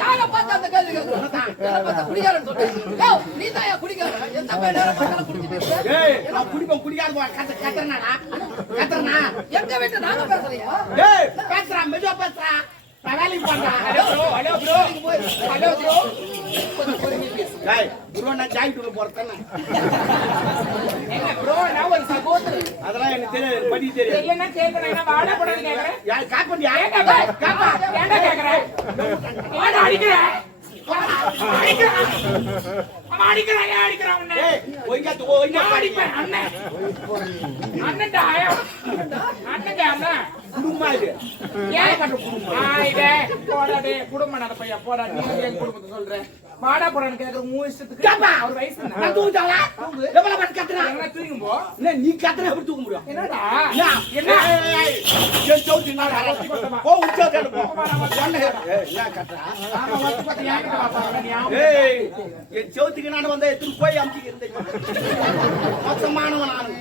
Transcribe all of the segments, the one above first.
யார பார்த்து அந்த கேள்வி கேட்கணும் குடிகாரன் சொல்றேன் நீ தான் குடிகாரன் எந்த நேரம் பார்த்தாலும் குடிச்சிட்டு குடிப்போம் குடிக்காத கத்துறனா எங்க வீட்டு நாங்க பேசுறியா பேசுறா மெதுவா பேசுறா நான் வேலைக்கு பண்றேன் ஹலோ ப்ரோ ப்ரோ நான் ஜாயிண்ட் போறேன் என்ன ப்ரோ நான் ஒரு சகோதரன் அதெல்லாம் எனக்கு தெரியாது படி தெரியாது என்ன கேக்குறேன் நான் வாடா போறேன்னு கேக்குறேன் யார் கால் பண்ணி காப்பா ஏன்டா கேக்குறேன் வாடா அடிக்கிறேன் அடிக்கிறான் உன்னை அடிப்பேன் அண்ணன் அண்ணன்டா அண்ணன் குடும்பமா இது ஏன் கட்ட குடும்பம் போடாடே குடும்பம் நட பையா போடா நீ என் குடும்பத்தை சொல்றேன் வாடா போறான்னு கேக்குற மூணு இஷ்டத்துக்கு அவர் வயசு நான் தூங்குதாளா எவ்வளவு பண்ணி கத்துறா என்ன தூங்கும் போ என்ன நீ கத்துற எப்படி தூங்க முடியும் என்னடா என்ன ஏன் சவுத்தி நான் போ உச்சா கேளு போ என்ன கத்துறா ஆமா வந்து பத்தி ஏன் கிட்ட பாப்பா ஏய் என் சவுத்திக்கு நான் வந்தா எத்தனை போய் அம்மிக்கு இருந்தேன் மோசமானவன் நான்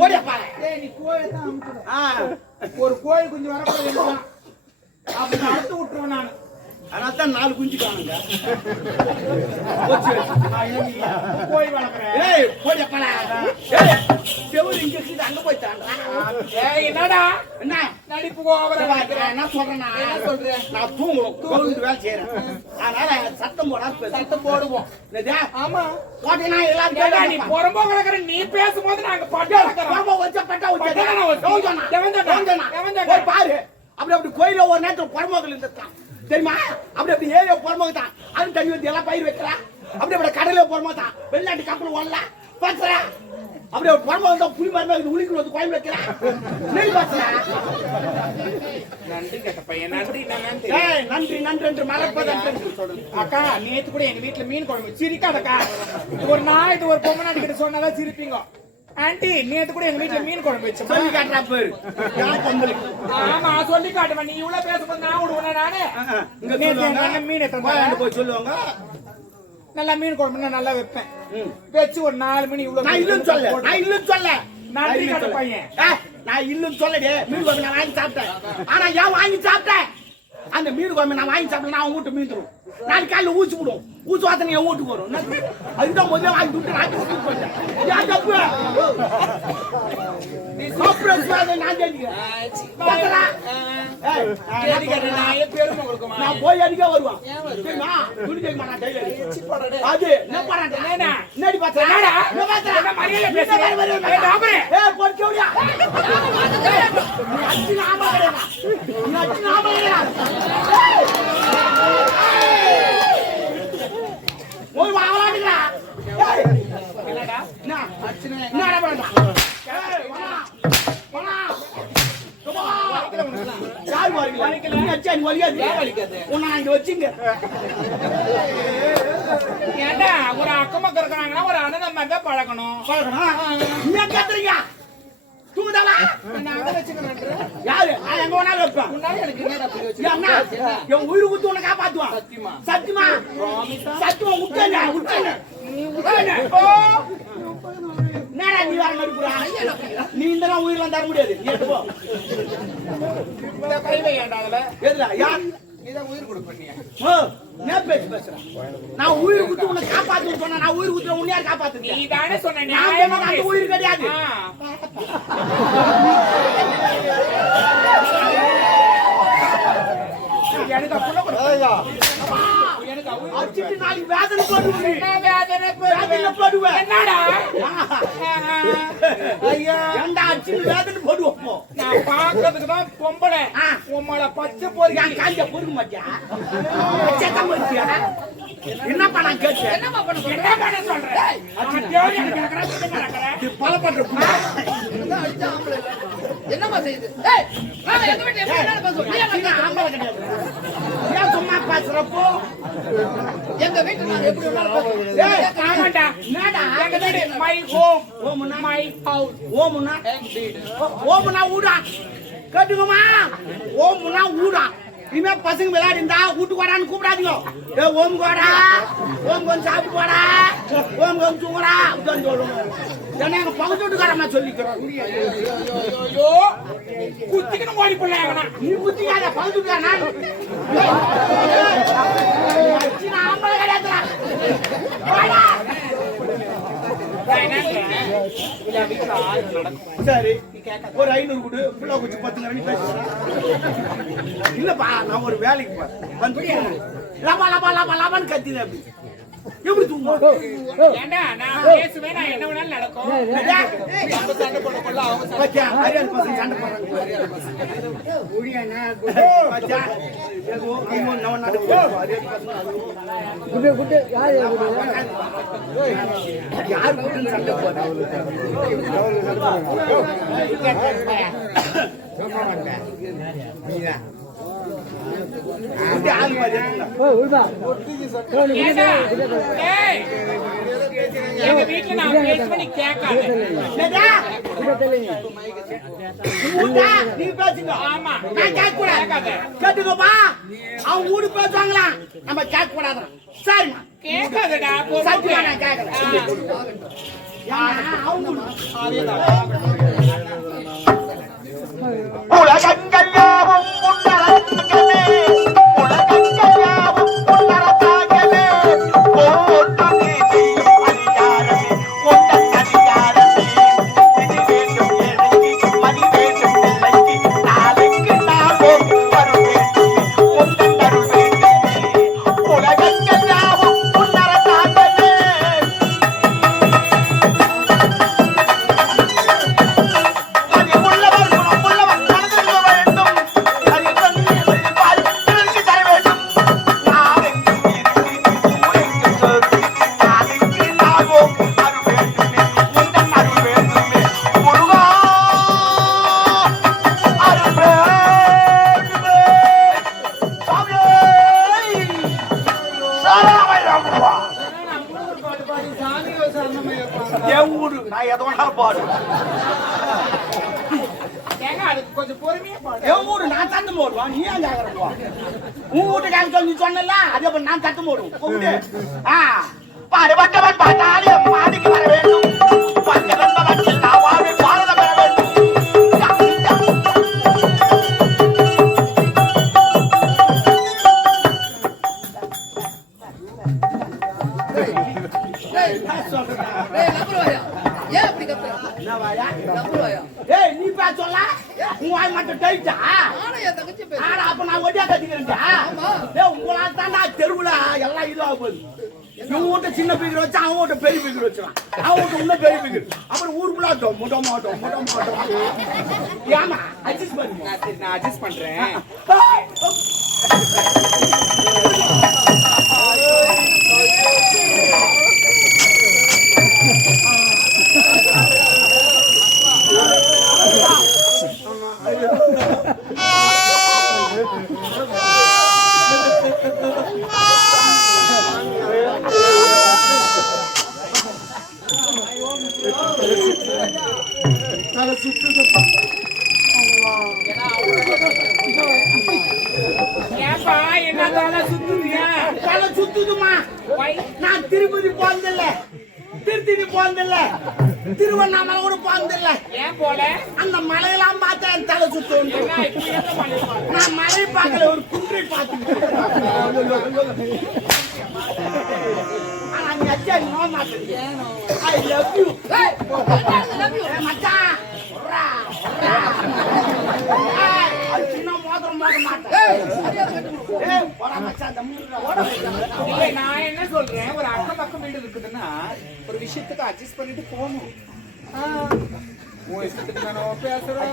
ஓடியப்பா ஏய் நீ கோயை தான் அமுக்குற ஒரு கோழி குஞ்சு வரப்போகுது அப்படி அறுத்து விட்டுருவேன் நான் அதனால தான் 4 குஞ்சு காணுங்க கோழி வளர்க்குறேன் ஏய் ஓடியப்பா ஏய் செவுரு இங்க இருக்குது அங்க போய் தாண்டா ஏய் என்னடா என்ன நடிப்பு ஓவரா வைக்கிறேன் என்ன சொல்றேன் என்ன சொல்றேன் நான் தூங்குவேன் வேலை செய்யறேன் அதனால சத்தம் போடாது சத்தம் போடுவோம் ஆமா போட்டேன்னா எல்லாரும் நீ புறம்போ கிடக்குற நீ பேசும்போது நாங்க புறம்போ வச்ச பட்டா வச்சா பாரு அப்படி கோயில ஒரு நேரத்தில் புறம்போகள் இருந்தான் தெரியுமா அப்படி ஏரியா புறம்போக தான் அது தண்ணி வந்து எல்லாம் பயிர் வைக்கிறா அப்படி கடல புறம்போக தான் வெளிநாட்டு கப்பல் ஓடலாம் பாக்குறா அப்படி ஒரு புறம்போக தான் புளி மரமாக உளிக்கு வந்து கோயில் வைக்கிறா நெல் பாக்குறா நன்றி கேட்ட பையன் நன்றி நன்றி நன்றி என்று மறப்பதற்கு சொல்றேன் அக்கா நேத்து கூட எங்க வீட்டுல மீன் குழம்பு சிரிக்காதக்கா ஒரு நாள் ஒரு பொம்மை கிட்ட சொன்னாதான் சிரிப்பீங்க ஆண்டி நேத்து கூட எங்க வீட்டுல மீன் குழம்பு வச்சு சொல்லி காட்டுறா பேரு ஆமா சொல்லி காட்டுவேன் நீ இவ்வளவு பேசும்போது நான் விடுவேன் நானு மீன் போய் சொல்லுவாங்க நல்லா மீன் குழம்பு நல்லா வைப்பேன் வச்சு ஒரு 4 மணி இவ்வளவு நான் இல்லன்னு சொல்ல நன்றி காட்ட பையன் நான் இல்லன்னு சொல்லடே மீன் குழம்பு நான் வாங்கி சாப்பிட்டேன் ஆனா ஏன் வாங்கி சாப்பிட்டேன் அந்த மீன் குழம்பு நான் வாங்கி சாப்பிட்டேன் நான் வீட்டு மீந்துரும் நாளைக்கு காலையில் ஊசி விடும் ஊசி வாசனை என் வீட்டுக்கு வரும் அதுதான் முதல்ல வாங்கி விட்டு நான் போயிட்டேன் தப்பு நான் நான் போய் அடிக்க வருவான் அது என்னடி போய் வாங்கலாடுங்களா என்னடா என்னடா பண்ணா யார் வச்சுங்க ஏண்டா ஒரு அக்கம் பக்கம் இருக்கிறாங்கன்னா ஒரு அண்ணன் மாதிரி தான் பழகணும் கேட்டுறீங்க தூங்குதாளா யாரு எங்க வேணாலும் வைப்பேன் என் உயிர் குத்து உன்னை காப்பாத்துவான் சத்தியமா சத்தியமா விட்டேன் என்னடா நீ வர நடிப்புறா நீ இந்த உயிர் தர முடியாது எதுல யார் உயிர் கொடுப்பீங்க பேசுறேன் நான் உயிர் குத்து உன்னை காப்பாத்து சொன்ன நான் உயிர் குத்து உன்னை யார் காப்பாத்து நீ தானே சொன்ன அந்த உயிர் கிடையாது எனக்கு அடிச்சுட்டு நாளைக்கு வேதனை போடுவேன் என்னடா ஐயா ஏண்டா அடிச்சுட்டு வேதனை போடுவோம் நான் பாக்குறதுக்கு தான் பொம்பளை உம்மள பச்சை போறீங்க நான் காஞ்ச பொறுக்க மாட்டியா பச்சை மாட்டியா என்னப்பா நான் கேட்டேன் என்ன பண்ண சொல்றேன் பல பண்ற என்னமா செய்யுது சும்மா பேசுறப்போ எங்க வீட்டு நான் எப்படி மை ஹோம் மை ஹவுஸ் ஓமுனா ஊடா கேட்டுக்கோமா ஓமுனா ஊடா இனிமே பசங்க விளையாடிந்தா வீட்டுக்கு வாடான்னு கூப்பிடாதீங்க ஏ ஓம் கோடா ஓம் கொஞ்சம் சாப்பிட்டு போடா ஓம் கொஞ்சம் தூங்குறா அப்படின்னு சொல்லணும் ஏன்னா எங்க பக்கத்து வீட்டுக்காரமா சொல்லிக்கிறோம். ஐயோ குத்திக்கணும் ஓடி போடலாம். நீ குத்திக்காத பக்கத்து வீட்டுக்காரனா ஆம்பளை கிடையாதுடா. சரி ஒரு 500 கொடு புள்ள குச்சி 10 மணி பேசுறேன். இல்லப்பா நான் ஒரு வேலைக்கு வந்து லபா லபா லபா லபான்னு கத்தினேன். அப்படி எப்படி தூங்க ஏண்டா நான் பேசுவேன், நான் என்ன வேணாலும் நடக்கும். சண்டை போடக்குள்ள அவங்க சண்டை போடுறாங்க. யாரு சண்டை எங்க வீட்டுல நான் பேசுவேன், கேட்காத. நீ பேசுங்க. ஆமா நான் கேட்க கூடாது. கேட்டுக்கோப்பா, அவங்க ஊரு பேசுவாங்களா, நம்ம கேட்க கூடாது. சரிம்மா கேட்காதடா. சத்தியமா நான் கேட்கறேன். உலகங்கள்யாவும் உன்னரத்தாகவே, உலகங்கள்யாவும் உன்னரத்தாகவே, ஓட்டு நீதி அதிகாரமே, உந்தன் அதிகாரமே, இது வேண்டும் எனக்கு, மணி வேண்டும் பிள்ளைக்கு, நாளைக்கு நாளே வரும் வேண்டுமே, உந்தன் அருள் வேண்டுமே, உலகங்கள்யாவும் உன்னரத்தாகவே. கொஞ்சம் பொறுமையா பாடு. என் ஊரு நான் தட்டு போடுவான், நீ ஏன் கேக்குறப்போ? உன் வீட்டுக்காக சொல்லி சொன்னல, அதே போல நான் தட்டு போடுவோம். பாடுபட்டவன் பார்த்தாலே மாடிக்கு வர வேண்டும், பஞ்சவன் நான் வாழ்வில் பாரத பெற வேண்டும். நீ பேசல உன் வாய் மட்டும் டைட்டா? அப்ப நான் ஒட்டியா கத்திக்கிறேன். உங்களா தான் தெருவுல எல்லாம் இதுவாக போகுது. இவங்க வீட்ட சின்ன பீக்கர் வச்சு அவன் வீட்ட பெரிய பீக்கர் வச்சுறான், அவன் வீட்ட இன்னும் பெரிய பீக்கர். அப்புறம் ஊருக்குள்ள முட மாட்டோம் முட மாட்டோம். ஏமா அட்ஜஸ்ட் பண்ணுங்க. நான் அட்ஜஸ்ட் பண்றேன். ஏப்பா என்ன தலை சுத்துதியா? தலை சுத்துதுமா. நான் திருப்பதி போனதில்ல, திருத்தணி போனதில்ல, திருவண்ணாமலை கூட போனதில்ல. ஏன் போல? அந்த மலையெல்லாம் பார்த்தா என் தலை சுத்தும். நான் மலை பார்க்கல, ஒரு குன்றை பார்த்துக்கிட்டேன். ஆனா நீ அச்சா நோ மாட்டேங்க. I love you. மச்சான் சின்ன மோதிரம் மோத மாட்டேன். நான் என்ன சொல்றேன், ஒரு அக்கம் பக்கம் வீடு இருக்குதுன்னா ஒரு விஷயத்துக்கு அட்ஜஸ்ட் பண்ணிட்டு போகணும். உன் இஷ்டத்துக்கு நான் பேசுறேன்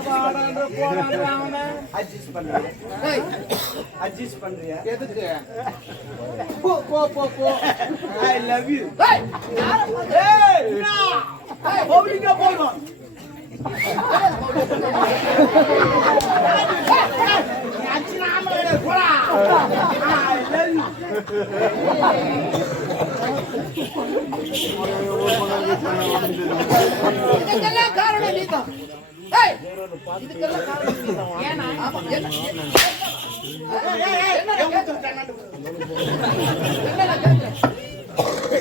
அட்ஜஸ்ட் பண்றேன். அட்ஜஸ்ட் பண்றியா? எதுக்கு? போ போ போ போ. I love you. ஏய் பப்ளிக்கா போறோம். இதுக்கெல்லாம் காரணம் நீதான். இதுக்கெல்லாம் காரணம் நீதான். ஏன்னா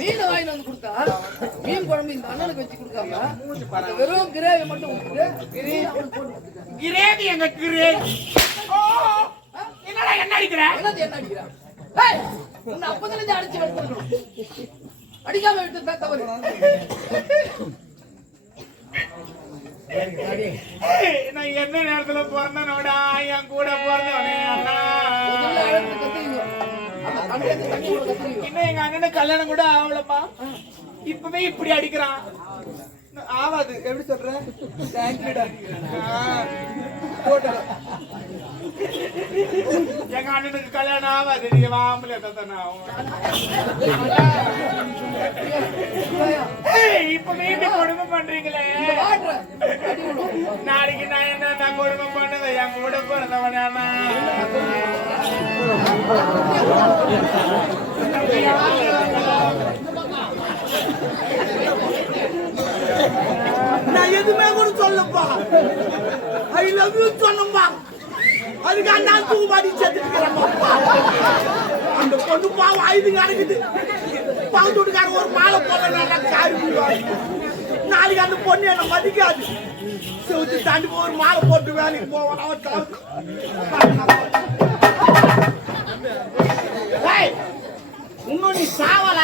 மீன் வாங்கி வந்து கொடுத்தா மீன் குழம்பு குழம்பு இந்த அண்ணனுக்கு வச்சு கொடுக்காம அந்த வெறும் கிரேவி மட்டும் கிரேவி எங்க கிரேவி என்னடா என்ன அடிக்கிற என்னது என்ன அடிக்கிற உன்னை அப்பதிலிருந்து அடிச்சு எடுத்துருக்கணும் அடிக்காம விட்டு தவறு நான் என்ன நேரத்துல பிறந்தனோடா என் கூட பிறந்தவனே இன்னும் எங்க அண்ணன் கல்யாணம் கூட ஆகலப்பா இப்பவே இப்படி அடிக்கிறான் ஆவாது எப்படி சொல்ற எங்க அண்ணனுக்கு கல்யாணம் ஆவாது நீங்க வாமல இப்பவே இப்படி கொடுமை பண்றீங்களே நாளைக்கு நான் என்ன கொடுமை பண்ணது என் கூட பிறந்தவனா நான் எதுவுமே கூட சொல்லப்பா ஐ லவ் யூ சொன்னப்பா அதுக்கு அண்ணா தூபாடி செத்துக்கிறேன்ப்பா அந்த பொண்ணு பாவம் ஆயுதுங்க அடக்குது பக்கத்து வீட்டுக்கார ஒரு மாலை போடலாம் காரி நாளைக்கு அந்த பொண்ணு என்ன மதிக்காது செவுத்து தாண்டி ஒரு மாலை போட்டு வேலைக்கு போவான் இன்னும் நீ சாவல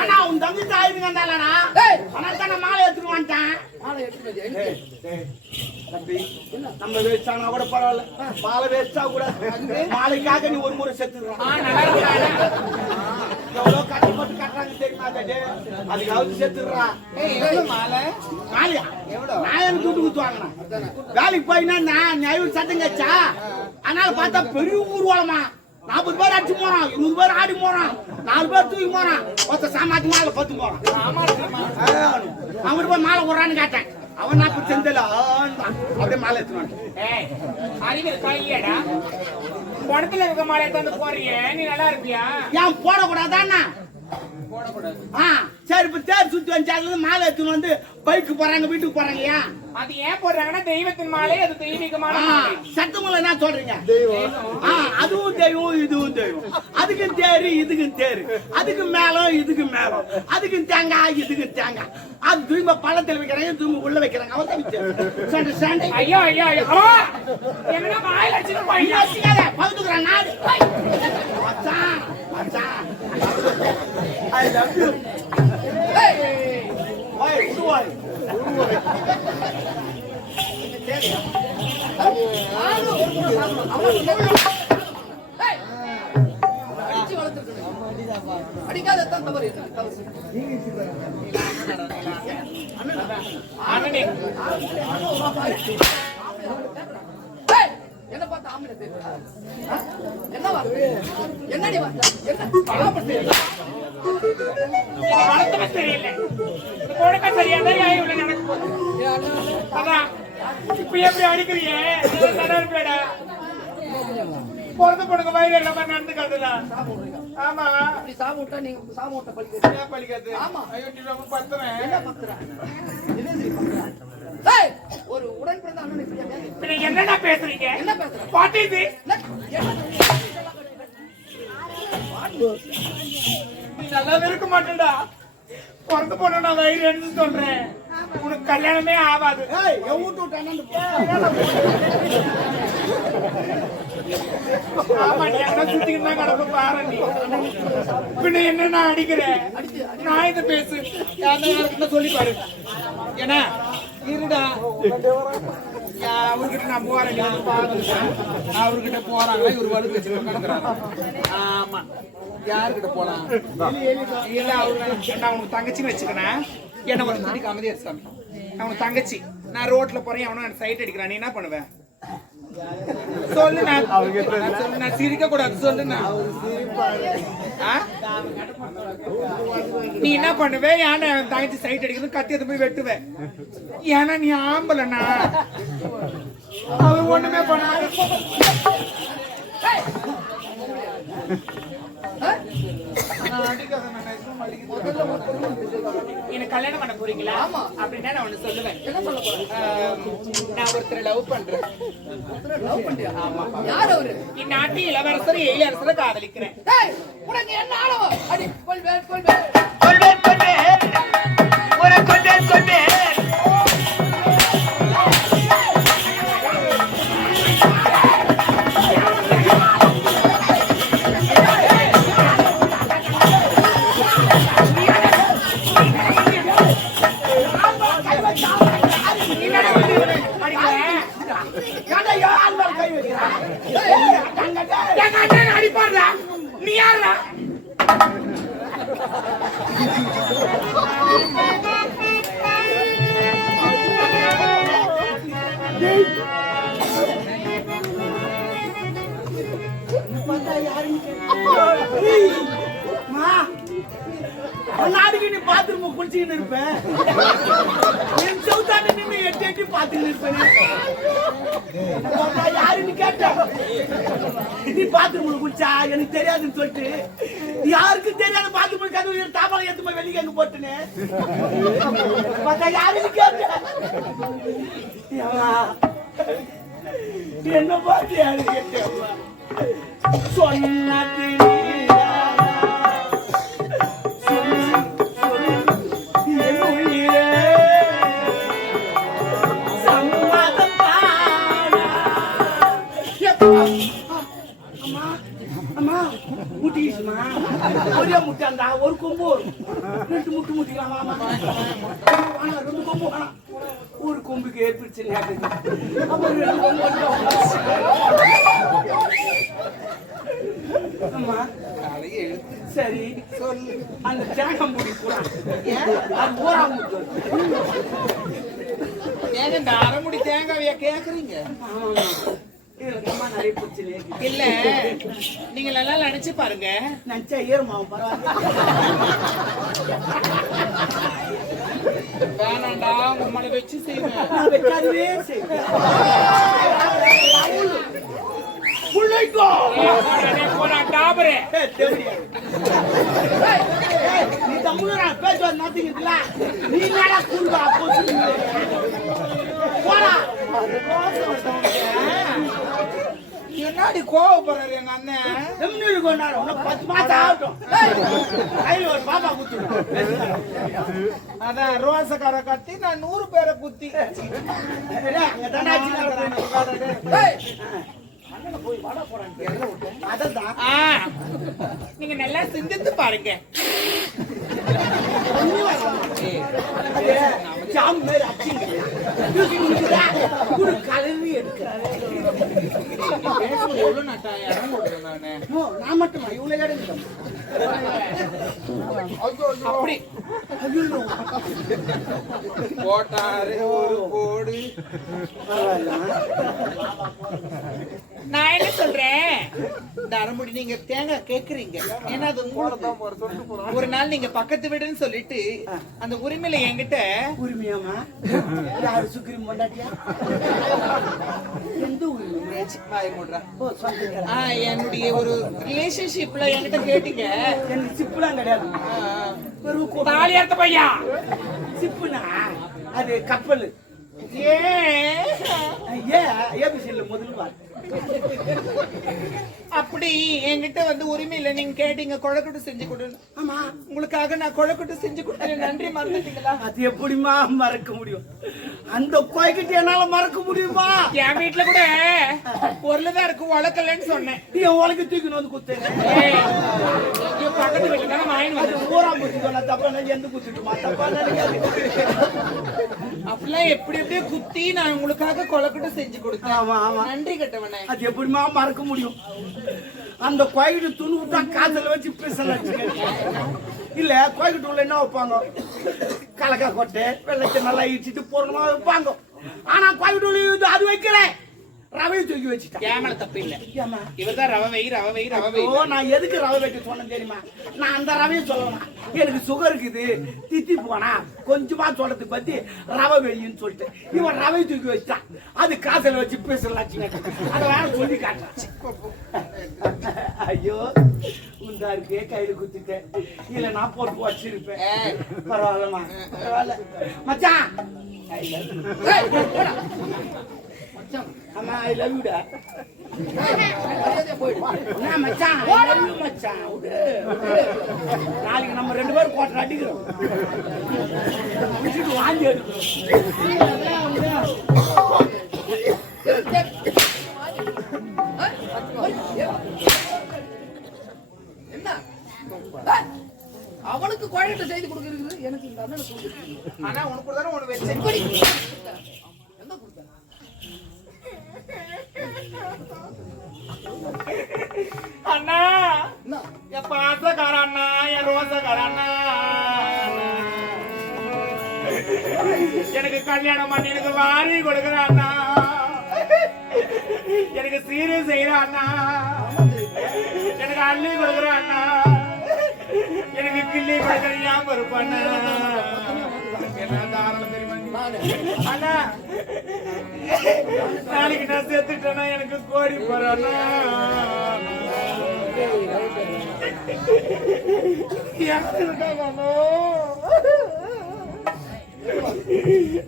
ஆனா உன் தம்பி தாயுங்க இருந்தாலனா ஆனா தானே மாலை எடுத்துட்டு வந்துட்டான் நம்ம வேஸ்டானா கூட பரவாயில்ல மாலை வேஸ்டா கூட மாலைக்காக நீ ஒரு முறை செத்துடுறான் எவ்வளவு கஷ்டப்பட்டு கட்டுறாங்க தெரியுமா அதுக்காவது செத்துடுறா மாலையா நான் எனக்கு துட்டு குத்துவாங்கண்ணா வேலைக்கு போயினா நான் ஐநூறு சட்டம் கச்சா அதனால பார்த்தா பெரிய ஊர்வலமா 40 பேர் அடிச்சு போறான் 20 பேர் ஆடி போறான் 4 பேர் தூக்கி போறான் ஒருத்த சாமாத்தி மாலை 10 போறான் அவன் போய் மாலை விடுறான்னு கேட்டேன் அவன் 40 செந்தல அப்படியே மாலை எடுத்துவான் அறிவியல் காயிலடா படத்துல இருக்க மாலை எடுத்து போறியே நீ நல்லா இருப்பியா ஏன் போடக்கூடாதாண்ணா சரி இப்ப தேர் சுத்தி வந்து மாலை எடுத்துன்னு வந்து பைக்கு போறாங்க வீட்டுக்கு போறாங்க ஏன் அது ஏன் போடுறாங்கன்னா தெய்வத்தின் மாலை அது தெய்வீகமான சத்தமுள்ள என்ன சொல்றீங்க அதுவும் தெய்வம் இதுவும் தெய்வம் அதுக்கும் தேரு இதுக்கும் தேரு அதுக்கு மேலும் இதுக்கு மேலும் அதுக்கும் தேங்காய் இதுக்கும் தேங்காய் அது திரும்ப பள்ளத்தில் வைக்கிறாங்க திரும்ப உள்ள வைக்கிறாங்க அவன் ஐயோ ஐயோ ஐயோ என்ன மாலை அடிச்சுட்டு பகுத்துக்கிறான் நாடு மச்சான் மச்சான் I love you. Hey! Why? Why? அடிக்காதான் தவறு என்ன பார்த்தா ஆம்பளை தெரியுமா என்ன வார்த்தை என்னடி வார்த்தை என்ன தெரியல கொடுக்க சரியாதான் எனக்கு அதான் இப்ப எப்படி அடிக்கிறியே பிறந்த பொண்ணுங்க வயிறு எல்லாமே நடந்துக்காதுல ஆமா அப்படி சாப்பிட்டா நீங்க சாப்பிட்ட பழிக்காது ஆமா பத்துறேன் என்ன பத்துறேன் ஒரு உடன் பிறந்த அண்ணன் என்னடா பேசுறீங்க என்ன பேசுறேன் பாட்டி நீ நல்லா இருக்க மாட்டேன்டா பிறந்து போன நான் வயிறு எடுத்து சொல்றேன் உனக்கு கல்யாணமே ஆகாது ஆமா நீ என்ன சுத்திக்கிட்டு தான் கிடப்ப பாரு நீ பின்ன என்ன நான் அடிக்கிறேன் நான் இதை பேசு யாருக்கிட்ட சொல்லி பாரு ஏன்னா இருடா அவர்கிட்ட நான் போறேன் அவர்கிட்ட போறாங்க இவர் வலுக்கு வச்சு கிடக்குறாங்க ஆமா யாருக்கிட்ட போலாம் இல்ல அவரு நான் உனக்கு தங்கச்சின்னு வச்சுக்கிறேன் என்ன ஒரு குட்டி காமெடியா சாமி நான் உனக்கு தங்கச்சி நான் ரோட்ல போறேன் அவனும் சைட் அடிக்கிறான் நீ என்ன பண்ணுவேன் சொல்லு நான் சிரிக்க கூடாது சொல்லு நீ என்ன பண்ணுவே ஏன்னா தங்கச்சி சைட் அடிக்கிறது கத்தி எது போய் வெட்டுவேன் ஏன்னா நீ ஆம்பலண்ணா அவர் ஒண்ணுமே பண்ண என்ன கல்யாணம் பண்ண போறீங்களா அப்படின்னா நான் ஒண்ணு சொல்லுவேன் நான் ஒருத்தரை லவ் பண்றேன் இந்நாட்டு இளவரசர் இளவரசரை காதலிக்கிறேன் உனக்கு என்ன ஆளவோ அடி கொள்வேன் அடிப்பாடுறா நீ யாரா நாடுக்கு நீ பாத்ரூம் குளிச்சுக்கிட்டு இருப்பேன் என் சவுத்தாண்ட நின்று எட்டி எட்டி பாத்துக்கிட்டு இருப்பேன் யாருன்னு கேட்ட நீ பாத்ரூம்ல குளிச்சா எனக்கு தெரியாதுன்னு சொல்லிட்டு யாருக்கும் தெரியாத பாத்ரூம் கதவு தாப்பாளம் எடுத்து போய் வெளியே அங்க போட்டுனே யாருன்னு கேட்ட என்ன பார்த்து யாரு கேட்ட சொன்னது ஒரே முட்டாண்டா ஒரு கொம்பு ரெண்டு முட்டு முட்டிக்கலாம் ஆனா ரெண்டு கொம்பு ஒரு கொம்புக்கு ஏற்படுச்சு அப்புறம் ரெண்டு கொம்பு சரி சொல்லு அந்த தேங்காய் முடி கூட அது ஊரா முட்டு ஏங்க அரைமுடி தேங்காவையா கேக்குறீங்க இல்ல நீங்க நல்லா நினைச்சு பாருங்க. நினைச்சா ஏறுமாவும் பரவாயில்ல. வேணாண்டா உங்களை வச்சு செய்வேன். வைக்காதவே செய்வேன். நீ தமிழா பேசுவது நத்திங்கல நீ என்னடா கூல்வா போடா என்னடி கோவப்படுறாரு எங்க அண்ணன் எம்னு கொண்டாரு உனக்கு 10 மாசம் ஆகட்டும் கையில ஒரு பாப்பா குத்துடும் அதான் ரோசக்கார கத்தி நான் 100 பேரை குத்தி நீங்க நல்லா சிந்தித்து பாருங்க. நான் மட்டுமா இவ்வளவு அப்படி போட்டாரு ஒரு கோடு. நான் என்ன சொல்றேன், தரமுடி நீங்க தேங்காய் கேக்குறீங்க, ஏன்னா அது ஒரு நாள் நீங்க பக்கத்து வீடுன்னு சொல்லிட்டு அந்த உரிமையில என்கிட்ட உரிமையாமா யாரு சுக்ரீம் கொண்டாட்டியா எந்த உரிமை என்னுடைய ஒரு ரிலேஷன்ஷிப்ல என்கிட்ட கேட்டீங்க. எனக்கு சிப்புலாம் கிடையாது. தாலியார்த்த பையா சிப்புனா அது கப்பல். அப்படி என்கிட்ட வந்து உரிமை இல்ல, நீங்க கேட்டீங்க கொழக்கட்டு செஞ்சு கொடு. ஆமா, உங்களுக்காக நான் கொழக்கட்டு செஞ்சு கொடுத்தேன். நன்றி மறந்துட்டீங்களா? அது எப்படிமா மறக்க முடியும்? அந்த கோய்கிட்ட என்னால மறக்க முடியுமா? என் வீட்டுல கூட பொருள்தான் இருக்கு, உழக்கலன்னு சொன்னேன். என் உலக தூக்கி வந்து குத்தேன். பக்கத்து வீட்டுல தானே வாங்கி வந்து ஊரா குத்தி சொன்ன தப்பா எந்த குத்திட்டுமா தப்பா அப்படிலாம் எப்படி எப்படியே குத்தி நான் உங்களுக்காக கொழக்கட்டு செஞ்சு கொடுத்தேன். நன்றி கட்டவனே. அது எப்படிமா மறக்க முடியும்? அந்த கோயிட்டு துணி விட்டா காதல வச்சு பேசலாம். இல்ல கோயிட்டு உள்ள என்ன வைப்பாங்க? கலக்கா கொட்டை வெள்ளத்தை நல்லா இடிச்சிட்டு பூர்ணமா வைப்பாங்க. ஆனா கோயிட்டு அது வைக்கிறேன், ரவையை தூக்கி வச்சுட்டேன். கேமரா தப்பு இல்ல, இவர்தான் ரவை ரவை ரவை. நான் எதுக்கு ரவை வைக்க சொன்னேன் தெரியுமா? நான் அந்த ரவையை சொல்லணும், எனக்கு சுகர் இருக்குது தித்தி போனா கொஞ்சமா சொல்றதுக்கு பத்தி ரவை வெயின்னு சொல்லிட்டு இவன் ரவை தூக்கி வச்சுட்டான். அது காசல வச்சு பேசலாம், அதை வேற சொல்லி காட்டுறான். ஐயோ உண்டா இருக்கே, கையில குத்திட்டேன். இல்ல நான் போட்டு வச்சிருப்பேன். பரவாயில்லமா, பரவாயில்ல மச்சான். ஆமா, ஐ லவ் யூ டா. மரியாதையா போயிடு. என்ன மச்சான் I love you மச்சான் விடு, விடு. நாளைக்கு நம்ம 2 பேரும் கோட்டை அடிக்கிறோம் முடிச்சுட்டு வாங்கி என்ன அவனுக்கு குழந்தை செய்து கொடுக்குறது எனக்கு இந்த அண்ணனுக்கு கொடுக்குறது. ஆனா உனக்கு தானே உனக்கு வச்சு எப்படி என்ன கொடுத்தேன்? அண்ணா என்ன என் பாசக்கார அண்ணா என் ரோசக்கார அண்ணா எனக்கு கல்யாணம் பண்ணி எனக்கு வாரி கொடுக்குற அண்ணா எனக்கு சீரு செய்யற அண்ணா எனக்கு அள்ளி கொடுக்குற அண்ணா எனக்கு கிள்ளி கொடுக்குற ஞாபகம் இருப்ப அண்ணா என்ன தாராளம் தெரியுமா அண்ணா நாளைக்கு நான் செத்துட்டேன்னா எனக்கு கோடி போறேன்னா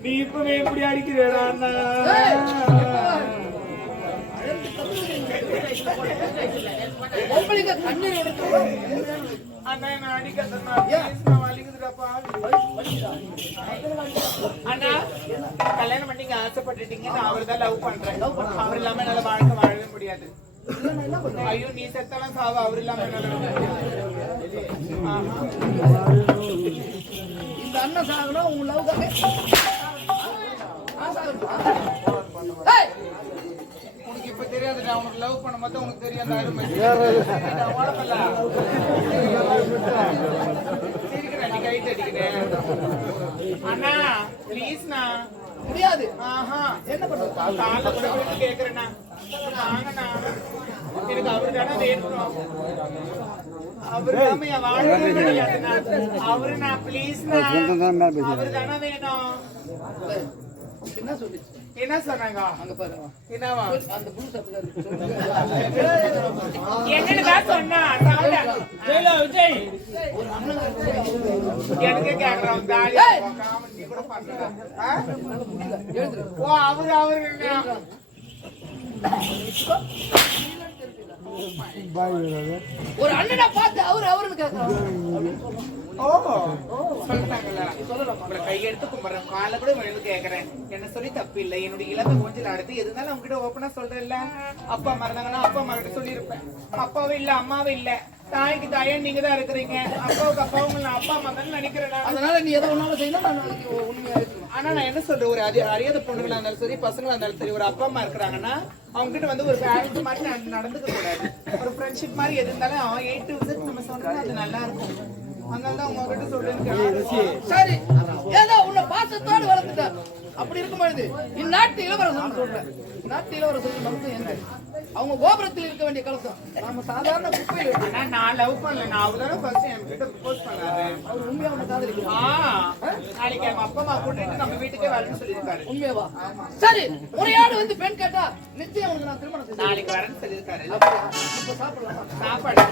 நீ இப்பவே எப்படி அடிக்கிறேடா அண்ணா பொம்பளைங்க கண்ணீர் எடுத்து அண்ணா என்ன அடிக்கிறதுனா வலிக்குதுடாப்பா அண்ணா கல்யாணம் பண்ணி ஆசைப்பட்டுட்டீங்க நான் அவர் தான் லவ் பண்றேன் அவர் இல்லாம என்னால வாழ்க்கை வாழவே முடியாது ஐயோ நீ செத்தாலும் சாவ அவர் இல்லாம இந்த அண்ணன் சாகணும் உங்க லவ் உனக்கு இப்ப தெரியாதுடா உனக்கு லவ் பண்ண மட்டும் உனக்கு தெரியாத கைட்டு அடிக்கிறேன் அண்ணா ப்ளீஸ்ண்ணா முடியாது. ஆஹா என்ன பண்றது? காலைல கூட போய் கேக்குறேண்ணா வாங்கண்ணா எனக்கு அவரு தானே வேணும் அவரு தான் என் வாழ்க்கை கிடையாதுண்ணா அவரு நான் ப்ளீஸ்ண்ணா அவரு தானே வேணும் என்ன சொல்லிச்சு? என்ன சொன்னாங்க அங்க பாரு என்னவா அந்த புது சத்துக்காரு என்னதான் சொன்னா விஜய் எனக்கு கேக்குறான் தாலி காமெடி கூட பண்றேன் ஓ அவரு ஒரு அண்ணனை பார்த்து அவருன்னு கேட்கறான். ஓ சொல்லிட்டாங்கல்ல உங்களை கையெடுத்து கும்பிடுறேன் காலை கூட விழுந்து கேக்குறேன் என்ன சொல்லி தப்பு இல்லை என்னுடைய இளந்த மூஞ்சில அடுத்து எதுனாலும் உங்ககிட்ட ஓப்பனா சொல்றேன்ல அப்பா மறந்தாங்கன்னா அப்பா மகிட்ட சொல்லியிருப்பேன் அப்பாவும் இல்ல அம்மாவும் இல்ல தாய்க்கு தாயா நீங்க தான் இருக்கிறீங்க அப்பாவுக்கு அப்பாவும் நான் அப்பா அம்மா தான் நினைக்கிறேன் அதனால நீ எதை ஒன்னாலும் செய்யணும் நான் அதுக்கு உண்மையா இருக்கணும். ஆனா நான் என்ன சொல்றேன் ஒரு அறியாத பொண்ணுங்களா இருந்தாலும் சரி பசங்களா இருந்தாலும் சரி ஒரு அப்பா அம்மா இருக்கிறாங்கன்னா அவங்க கிட்ட வந்து ஒரு பேரண்ட்ஸ் மாதிரி நடந்துக்க கூடாது ஒரு ஃப்ரெண்ட்ஷிப் மாதிரி எது இருந்தாலும் 8 to 6 நம்ம சொன்னா அது நல்லா இருக்கும் அதனாலதான் உங்ககிட்ட சொல்றேன் சரி ஏதோ உன்னை பாசத்தோடு வளர்த்துட்டேன் அப்படி இருக்கும்பொழுது இந்நாட்டு இளவரசன் சொல்றேன் நாட்டு இளவரசன் மனசு என்ன அவங்க கோபுரத்தில் இருக்க வேண்டிய கலசம் நாம சாதாரண குப்பையில் ஆனா நான் லவ் பண்ணல நான் அவதான ஃபர்ஸ்ட் என்கிட்ட ப்ரோபோஸ் பண்ணாரு அவர் உண்மையா உன்னை காதலிக்கிறார். நாளைக்கு எங்க அப்பா அம்மா கூட்டிட்டு நம்ம வீட்டுக்கே வரணும்னு சொல்லியிருக்காரு உண்மையவா? சரி முறையாடு வந்து பெண் கேட்டா நிச்சயம் உனக்கு நான் திருமணம் செய்து நாளைக்கு வரேன்னு சொல்லியிருக்காரு இப்ப சாப்பிடலாமா? சாப்பாடு